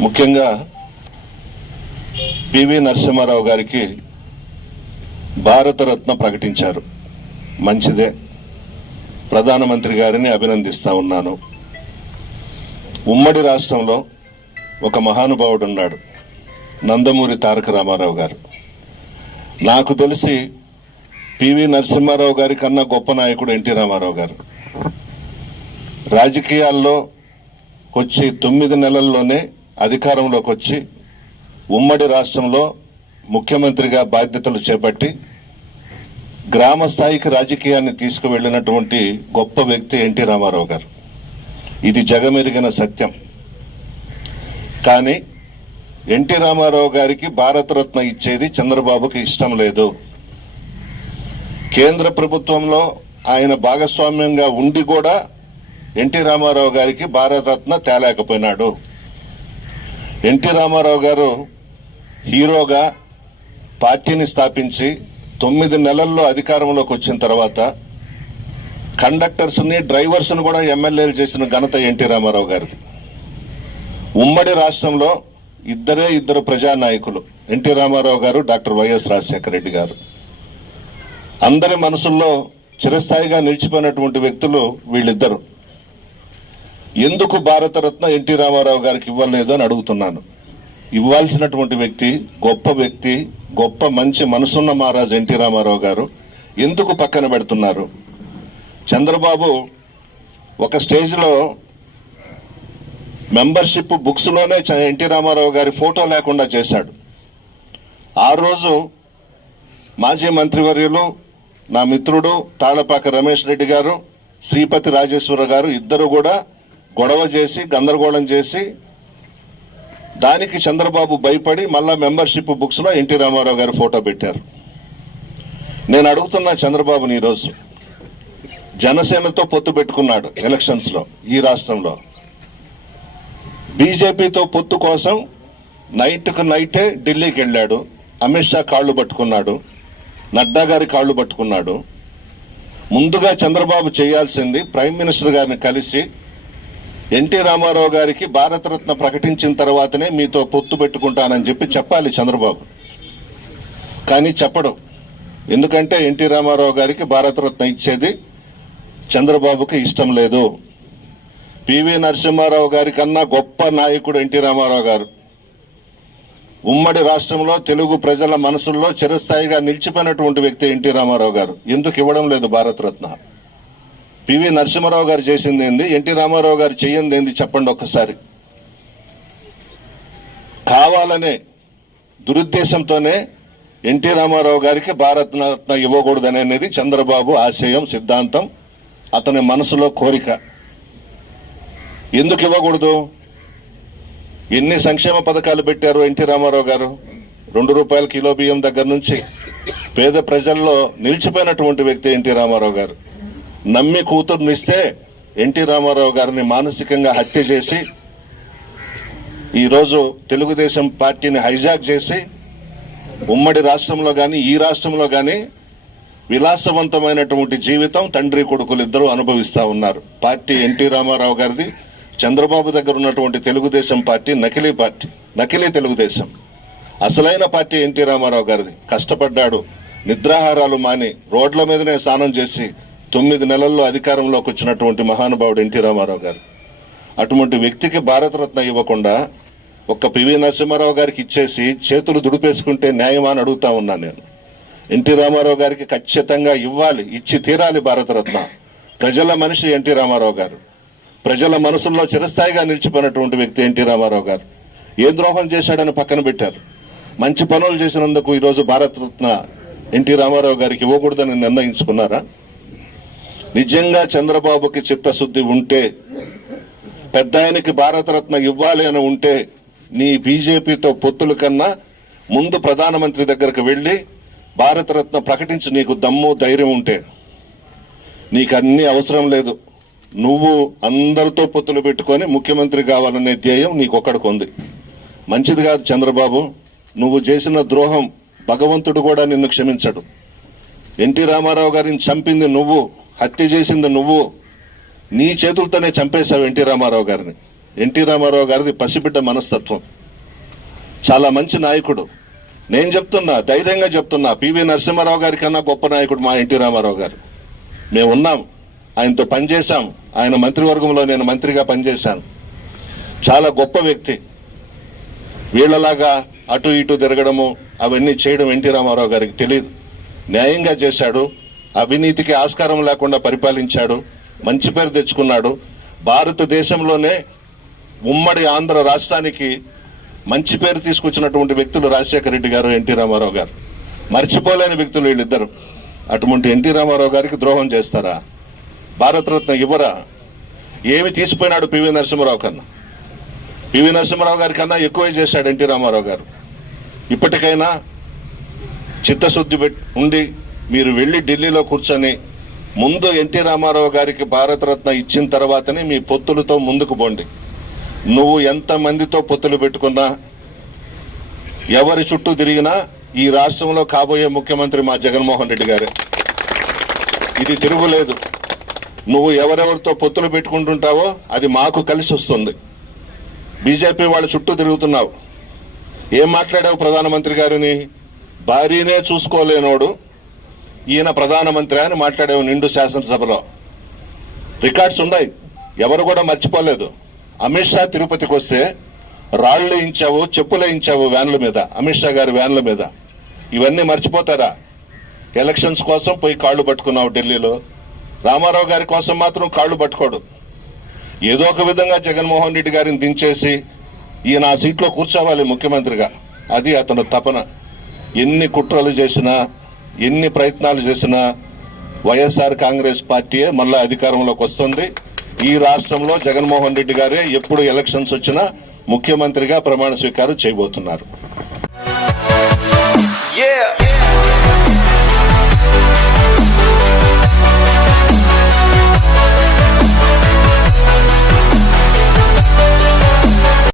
ముఖ్యంగా పివి నరసింహారావు గారికి భారతరత్న ప్రకటించారు. మంచిదే. ప్రధానమంత్రి గారిని అభినందిస్తా ఉన్నాను. ఉమ్మడి రాష్ట్రంలో ఒక మహానుభావుడు ఉన్నాడు నందమూరి తారక రామారావు గారు. నాకు తెలిసి పివి నరసింహారావు గారి కన్నా గొప్ప నాయకుడు ఎన్టీ రామారావు గారు. రాజకీయాల్లో వచ్చి తొమ్మిది నెలల్లోనే అధికారంలోకి వచ్చి ఉమ్మడి రాష్ట్రంలో ముఖ్యమంత్రిగా బాధ్యతలు చేపట్టి గ్రామ స్థాయికి రాజకీయాన్ని తీసుకువెళ్ళినటువంటి గొప్ప వ్యక్తి ఎన్టీ రామారావు గారు. ఇది జగమెరిగిన సత్యం. కానీ ఎన్టీ రామారావు గారికి భారతరత్న ఇచ్చేది చంద్రబాబుకి ఇష్టం లేదు. కేంద్ర ప్రభుత్వంలో ఆయన భాగస్వామ్యంగా ఉండి కూడా ఎన్టీ రామారావు గారికి భారతరత్న తేలేకపోయినాడు. ఎన్టీ రామారావు గారు హీరోగా పార్టీని స్థాపించి తొమ్మిది నెలల్లో అధికారంలోకి వచ్చిన తర్వాత కండక్టర్స్ని డ్రైవర్స్ను కూడా ఎమ్మెల్యేలు చేసిన ఘనత ఎన్టీ రామారావు గారిది. ఉమ్మడి రాష్ట్రంలో ఇద్దరే ఇద్దరు ప్రజానాయకులు. ఎన్టీ రామారావు గారు డాక్టర్ వైఎస్ రాజశేఖర రెడ్డి గారు. అందరి మనసుల్లో చిరస్థాయిగా నిలిచిపోయినటువంటి వ్యక్తులు వీళ్ళిద్దరు. ఎందుకు భారతరత్న ఎన్టీ రామారావు గారికి ఇవ్వలేదు అని అడుగుతున్నాను. ఇవ్వాల్సినటువంటి వ్యక్తి గొప్ప వ్యక్తి గొప్ప మంచి మనసున్న మహారాజ్ ఎన్టీ రామారావు గారు ఎందుకు పక్కన పెడుతున్నారు? చంద్రబాబు ఒక స్టేజ్లో మెంబర్షిప్ బుక్స్లోనే చ- ఎన్టీ రామారావు గారి ఫోటో లేకుండా చేశాడు. ఆ రోజు మాజీ మంత్రివర్యులు నా మిత్రుడు తాళపాక రమేష్ రెడ్డి గారు శ్రీపతి రాజేశ్వర గారు ఇద్దరు కూడా గొడవ చేసి గందరగోళం చేసి దానికి చంద్రబాబు భయపడి మళ్ళా మెంబర్షిప్ బుక్స్లో ఎన్టీ రామారావు గారి ఫోటో పెట్టారు. నేను అడుగుతున్నా చంద్రబాబుని ఈరోజు జనసేనతో పొత్తు పెట్టుకున్నాడు ఎలక్షన్స్లో ఈ రాష్ట్రంలో. బీజేపీతో పొత్తు కోసం నైట్కు నైటే ఢిల్లీకి వెళ్ళాడు. అమిత్ షా కాళ్ళు పట్టుకున్నాడు. నడ్డా గారి కాళ్ళు పట్టుకున్నాడు. ముందుగా చంద్రబాబు చేయాల్సింది ప్రైమ్ మినిస్టర్ గారిని కలిసి ఎన్టీ రామారావు గారికి భారతరత్న ప్రకటించిన తర్వాతనే మీతో పొత్తు పెట్టుకుంటానని చెప్పి చెప్పాలి చంద్రబాబు. కానీ చెప్పడం. ఎందుకంటే ఎన్టీ రామారావు గారికి భారతరత్న ఇచ్చేది చంద్రబాబుకి ఇష్టం లేదు. పివి నరసింహారావు గారి కన్నా గొప్ప నాయకుడు ఎన్టీ రామారావు గారు. ఉమ్మడి రాష్ట్రంలో తెలుగు ప్రజల మనసుల్లో చిరస్థాయిగా నిలిచిపోయినటువంటి వ్యక్తి ఎన్టీ రామారావు గారు. ఎందుకు ఇవ్వడం లేదు భారతరత్న? పివి నరసింహారావు గారు చేసింది ఏంది? ఎన్టీ రామారావు గారు చేయంది ఏంది? చెప్పండి ఒక్కసారి. కావాలనే దురుద్దేశంతోనే ఎన్టీ రామారావు గారికి భారతరత్న ఇవ్వకూడదనే అనేది చంద్రబాబు ఆశయం సిద్ధాంతం అతని మనసులో కోరిక. ఎందుకు ఇవ్వకూడదు? ఎన్ని సంక్షేమ పథకాలు పెట్టారు ఎన్టీ రామారావు గారు? రెండు రూపాయల కిలో బియ్యం దగ్గర నుంచి. పేద ప్రజల్లో నిలిచిపోయినటువంటి వ్యక్తి ఎన్టీ రామారావు గారు. నమ్మి కూతుర్నిస్తే ఎన్టీ రామారావు గారిని మానసికంగా హత్య చేసి ఈరోజు తెలుగుదేశం పార్టీని హైజాక్ చేసి ఉమ్మడి రాష్ట్రంలో కానీ ఈ రాష్ట్రంలో కానీ విలాసవంతమైనటువంటి జీవితం తండ్రి కొడుకులు ఇద్దరు అనుభవిస్తా ఉన్నారు. పార్టీ ఎన్టీ రామారావు గారిది చంద్రబాబు దగ్గర ఉన్నటువంటి తెలుగుదేశం పార్టీ నకిలీ పార్టీ నకిలీ తెలుగుదేశం. అసలైన పార్టీ ఎన్టీ రామారావు గారిది. కష్టపడ్డాడు నిద్రాహారాలు మాని రోడ్ల మీదనే స్నానం చేసి తొమ్మిది నెలల్లో అధికారంలోకి వచ్చినటువంటి మహానుభావుడు ఎన్టీ రామారావు గారు. అటువంటి వ్యక్తికి భారతరత్న ఇవ్వకుండా ఒక్క పివి నరసింహారావు గారికి ఇచ్చేసి చేతులు దుడిపేసుకుంటే న్యాయమా అని అడుగుతా ఉన్నా నేను. ఎన్టీ రామారావు గారికి ఖచ్చితంగా ఇవ్వాలి ఇచ్చి తీరాలి భారతరత్న. ప్రజల మనిషి ఎన్టీ రామారావు గారు. ప్రజల మనసుల్లో చిరస్థాయిగా నిలిచిపోయినటువంటి వ్యక్తి ఎన్టీ రామారావు గారు. ఏ ద్రోహం చేశాడని పక్కన పెట్టారు. మంచి పనులు చేసినందుకు ఈరోజు భారతరత్న ఎన్టీ రామారావు గారికి ఇవ్వకూడదని నిర్ణయించుకున్నారా? నిజంగా చంద్రబాబుకి చిత్తశుద్ధి ఉంటే పెద్ద ఆయనకి భారతరత్న ఇవ్వాలి అని ఉంటే నీ బీజేపీతో పొత్తుల కన్నా ముందు ప్రధానమంత్రి దగ్గరకు వెళ్ళి భారతరత్న ప్రకటించి నీకు దమ్ము ధైర్యం ఉంటే నీకు అన్ని అవసరం లేదు. నువ్వు అందరితో పొత్తులు పెట్టుకొని ముఖ్యమంత్రి కావాలనే ధ్యేయం నీకొక్కడికి ఉంది. మంచిది కాదు చంద్రబాబు నువ్వు చేసిన ద్రోహం భగవంతుడు కూడా నిన్ను క్షమించడు. ఎన్టీ రామారావు గారిని చంపింది నువ్వు. హత్య చేసింది నువ్వు. నీ చేతులతోనే చంపేశావు ఎన్టీ రామారావు గారిని. ఎన్టీ రామారావు గారిది పసిబిడ్డ మనస్తత్వం. చాలా మంచి నాయకుడు. నేను చెప్తున్నా ధైర్యంగా చెప్తున్నా పివి నరసింహారావు గారి కన్నా గొప్ప నాయకుడు మా ఎన్టీ రామారావు గారు. మేము ఉన్నాం ఆయనతో పనిచేశాం ఆయన మంత్రివర్గంలో నేను మంత్రిగా పనిచేశాను. చాలా గొప్ప వ్యక్తి. వీళ్ళలాగా అటు ఇటు తిరగడము అవన్నీ చేయడం ఎన్టీ రామారావు గారికి తెలియదు న్యాయంగా చేశాడు అవినీతికి ఆస్కారం లేకుండా పరిపాలించాడు మంచి పేరు తెచ్చుకున్నాడు. భారతదేశంలోనే ఉమ్మడి ఆంధ్ర రాష్ట్రానికి మంచి పేరు తీసుకొచ్చినటువంటి వ్యక్తులు రాజశేఖర రెడ్డి గారు ఎన్టీ రామారావు గారు. మర్చిపోలేని వ్యక్తులు వీళ్ళిద్దరు. అటువంటి ఎన్టీ రామారావు గారికి ద్రోహం చేస్తారా? భారతరత్న ఇవ్వరా? ఏమి తీసిపోయినాడు పివి నరసింహారావు కన్నా? పివి నరసింహారావు గారి కన్నా ఎక్కువే చేశాడు ఎన్టీ రామారావు గారు. ఇప్పటికైనా చిత్తశుద్ధి ఉండి మీరు వెళ్ళి ఢిల్లీలో కూర్చొని ముందు ఎన్టీ రామారావు గారికి భారతరత్న ఇచ్చిన తర్వాతనే మీ పొత్తులతో ముందుకు పోండి. నువ్వు ఎంత మందితో పొత్తులు పెట్టుకున్నా ఎవరి చుట్టూ తిరిగినా ఈ రాష్ట్రంలో కాబోయే ముఖ్యమంత్రి మా జగన్మోహన్ రెడ్డి గారే. ఇది తిరుగులేదు. నువ్వు ఎవరెవరితో పొత్తులు పెట్టుకుంటుంటావో అది మాకు కలిసి వస్తుంది. బీజేపీ వాళ్ళ చుట్టూ తిరుగుతున్నావు. ఏం మాట్లాడావు ప్రధానమంత్రి గారిని? భార్యనే చూసుకోలేనోడు. ఈయన ప్రధానమంత్రి అని మాట్లాడావు నిండు శాసనసభలో. రికార్డ్స్ ఉన్నాయి. ఎవరు కూడా మర్చిపోలేదు. అమిత్ షా తిరుపతికి వస్తే రాళ్ళు వేయించావు చెప్పులు వేయించావు వ్యాన్ల మీద అమిత్ షా గారి వ్యాన్ల మీద. ఇవన్నీ మర్చిపోతారా? ఎలక్షన్స్ కోసం పోయి కాళ్ళు పట్టుకున్నావు ఢిల్లీలో. రామారావు గారి కోసం మాత్రం కాళ్ళు పట్టుకోడు. ఏదో ఒక విధంగా జగన్మోహన్ రెడ్డి గారిని దించేసి ఈయన ఆ సీట్లో కూర్చోవాలి ముఖ్యమంత్రిగా. అది అతను తపన. ఎన్ని కుట్రలు చేసినా ఎన్ని ప్రయత్నాలు చేసినా వైఎస్ఆర్ కాంగ్రెస్ పార్టీయే మళ్ళా అధికారంలోకి వస్తుంది ఈ రాష్ట్రంలో జగన్మోహన్ రెడ్డి గారే ఎప్పుడు ఎలక్షన్స్ వచ్చినా ముఖ్యమంత్రిగా ప్రమాణ స్వీకారం చేయబోతున్నారు Yeah.